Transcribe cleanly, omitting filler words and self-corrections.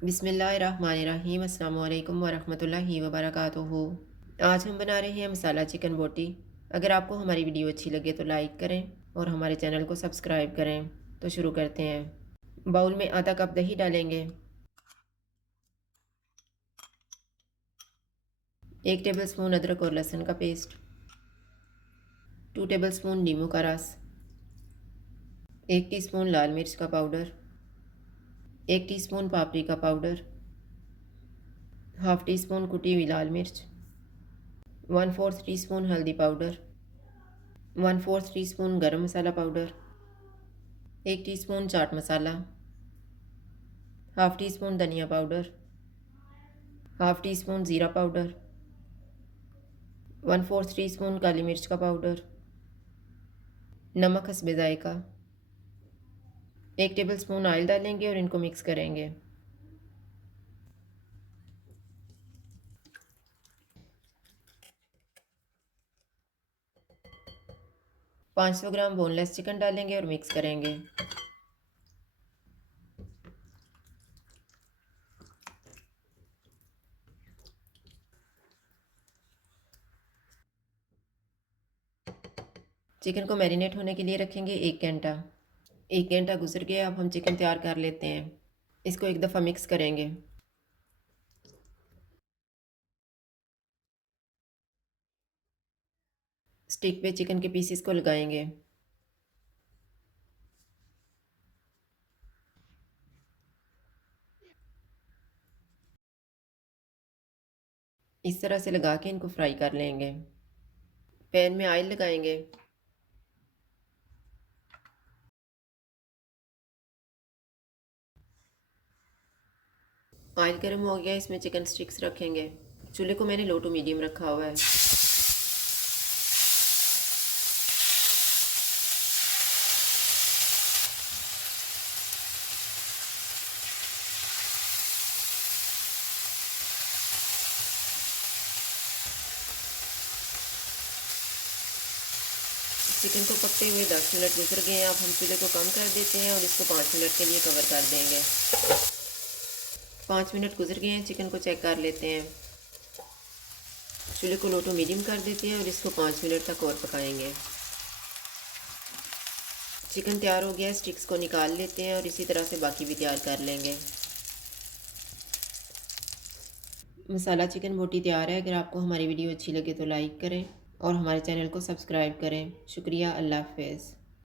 बिस्मिल्लाहिर्रहमानिर्रहीम अस्सलाम वालेकुम वरहमतुल्लाहि वबरकातुहू। आज हम बना रहे हैं मसाला चिकन बोटी। अगर आपको हमारी वीडियो अच्छी लगे तो लाइक करें और हमारे चैनल को सब्सक्राइब करें। तो शुरू करते हैं। बाउल में आधा कप दही डालेंगे, 1 टेबलस्पून अदरक और लहसुन का पेस्ट, 2 टेबलस्पून नींबू का रस, 1 टीस्पून लाल मिर्च का powder, 1 teaspoon paprika powder, half teaspoon कुटी हुई लाल मिर्च, 1/4 टीस्पून हल्दी पाउडर, 1/4 टीस्पून गरम मसाला powder, 1 teaspoon chaat masala, half tea spoon धनिया पाउडर, हाफ़ टी स्पून ज़ीरा पाउडर, 1/4 टीस्पून काली मिर्च का पाउडर, नमक हस्बे ज़ायका, 1 टेबलस्पून ऑयल डालेंगे और इनको मिक्स करेंगे। 500 ग्राम बोनलेस चिकन डालेंगे और मिक्स करेंगे। चिकन को मैरिनेट होने के लिए रखेंगे 1 घंटा। 1 घंटा गुजर गया, अब हम चिकन तैयार कर लेते हैं। इसको एक दफ़ा मिक्स करेंगे। स्टिक पे चिकन के पीसीस को लगाएंगे। इस तरह से लगा के इनको फ्राई कर लेंगे। पैन में ऑयल लगाएंगे। ऑयल गर्म हो गया, इसमें चिकन स्टिक्स रखेंगे। चूल्हे को मैंने लो टू मीडियम रखा हुआ है। चिकन को पकते हुए 10 मिनट गुजर गए हैं। अब हम चूल्हे को कम कर देते हैं और इसको 5 मिनट के लिए कवर कर देंगे। 5 मिनट गुजर गए हैं, चिकन को चेक कर लेते हैं। चूल्हे को लो टू मीडियम कर देते हैं और इसको 5 मिनट तक और पकाएंगे। चिकन तैयार हो गया है, स्टिक्स को निकाल लेते हैं और इसी तरह से बाकी भी तैयार कर लेंगे। मसाला चिकन बोटी तैयार है। अगर आपको हमारी वीडियो अच्छी लगे तो लाइक करें और हमारे चैनल को सब्सक्राइब करें। शुक्रिया। अल्लाह हाफ़िज़।